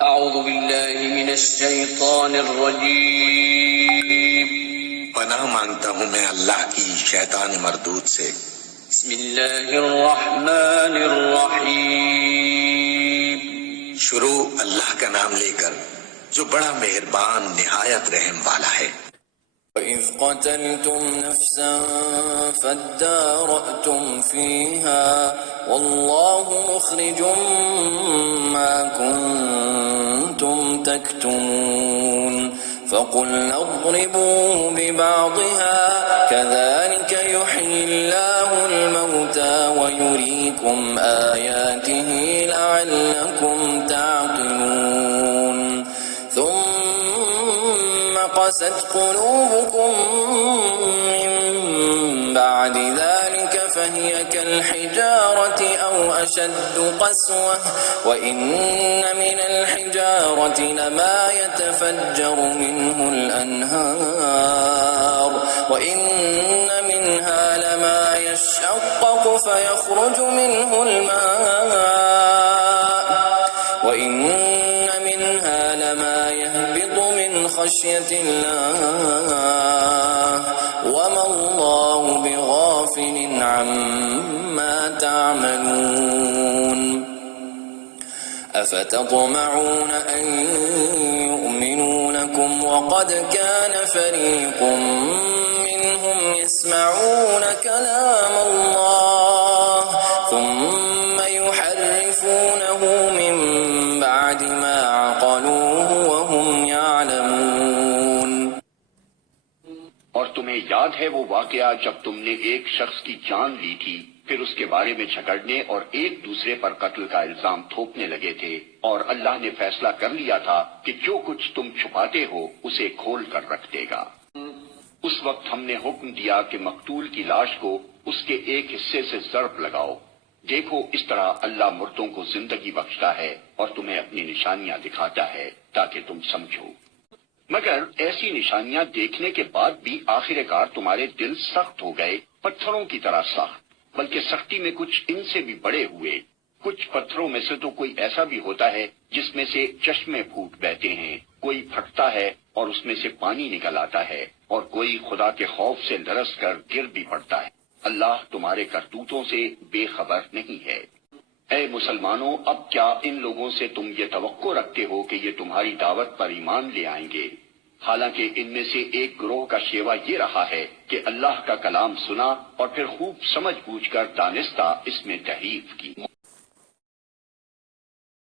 अऊज़ु बिल्लाहि मिनश शैतानिर रजीम। पनाह मांगता हूँ मैं अल्लाह की शैतान मरदूद से। बिस्मिल्लाहिर रहमानिर रहीम। शुरू अल्लाह का नाम लेकर जो बड़ा मेहरबान निहायत रहम वाला है। وَإِذْ قَتَلْتُمْ نَفْسًا فَادَّارَأْتُمْ فِيهَا وَاللَّهُ مُخْرِجٌ مَا كُنْتُمْ تَكْتُمُونَ فَقُلْنَا اضْرِبُوهُ بِبَعْضِهَا كَذَلِكَ يُحْيِي اللَّهُ الْمَوْتَى وَيُرِيكُمْ آيَاتِهِ لَعَلَّكُمْ تَعْقِلُونَ ثُمَّ قَسَتْ قُلُوبُكُمْ مِنْ بَعْدِ ذَلِكَ فَهِيَ كَالْحِجَارَةِ أَوْ أَشَدُّ قَسْوَةً وَإِنَّ مِنَ الْحِجَارَةِ لَمَا يَتَفَجَّرُ مِنْهُ الْأَنْهَارُ وَإِنَّ مِنْهَا لَمَا يَشَّقَّقُ فَيَخْرُجُ مِنْهُ الْمَاءُ وَإِنَّ مِنْهَا لَمَا يَهْبِطُ مِنْ خَشْيَةِ اللَّهِ وَمَا اللَّهُ بِغَافِلٍ عَمَّا تَعْمَلُونَ أَفَتَطْمَعُونَ أَنْ يُؤْمِنُوا لَكُمْ وَقَدْ كَانَ فَرِيقٌ مِّنْهُمْ يَسْمَعُونَ كَلَامَ اللَّهِ ثُمَّ يُحَرِّفُونَهُ مِنْ بَعْدِ مَا عَقَلُوهُ وَهُمْ يَعْلَمُونَ। और तुम्हें याद है वो वाकया जब तुमने एक शख्स की जान ली थी, फिर उसके बारे में झगड़ने और एक दूसरे पर कत्ल का इल्जाम थोपने लगे थे, और अल्लाह ने फैसला कर लिया था कि जो कुछ तुम छुपाते हो उसे खोल कर रख देगा। उस वक्त हमने हुक्म दिया कि मकतूल की लाश को उसके एक हिस्से से ज़र्ब लगाओ। देखो, इस तरह अल्लाह मुर्दों को जिंदगी बख्शता है और तुम्हें अपनी निशानियां दिखाता है ताकि तुम समझो। मगर ऐसी निशानियां देखने के बाद भी आखिरकार तुम्हारे दिल सख्त हो गए, पत्थरों की तरह सख्त, बल्कि सख्ती में कुछ इनसे भी बड़े हुए। कुछ पत्थरों में से तो कोई ऐसा भी होता है जिसमें से चश्मे फूट बहते हैं, कोई फटता है और उसमें से पानी निकल आता है, और कोई खुदा के खौफ से लरस कर गिर भी पड़ता है। अल्लाह तुम्हारे करतूतों से बेखबर नहीं है। ऐ मुसलमानों, अब क्या इन लोगों से तुम ये तवक्को रखते हो कि ये तुम्हारी दावत पर ईमान ले आएंगे? हालांकि इनमें से एक ग्रोह का शेवा ये रहा है कि अल्लाह का कलाम सुना और फिर खूब समझ बूझकर दानिस्ता इसमें तहरीफ की।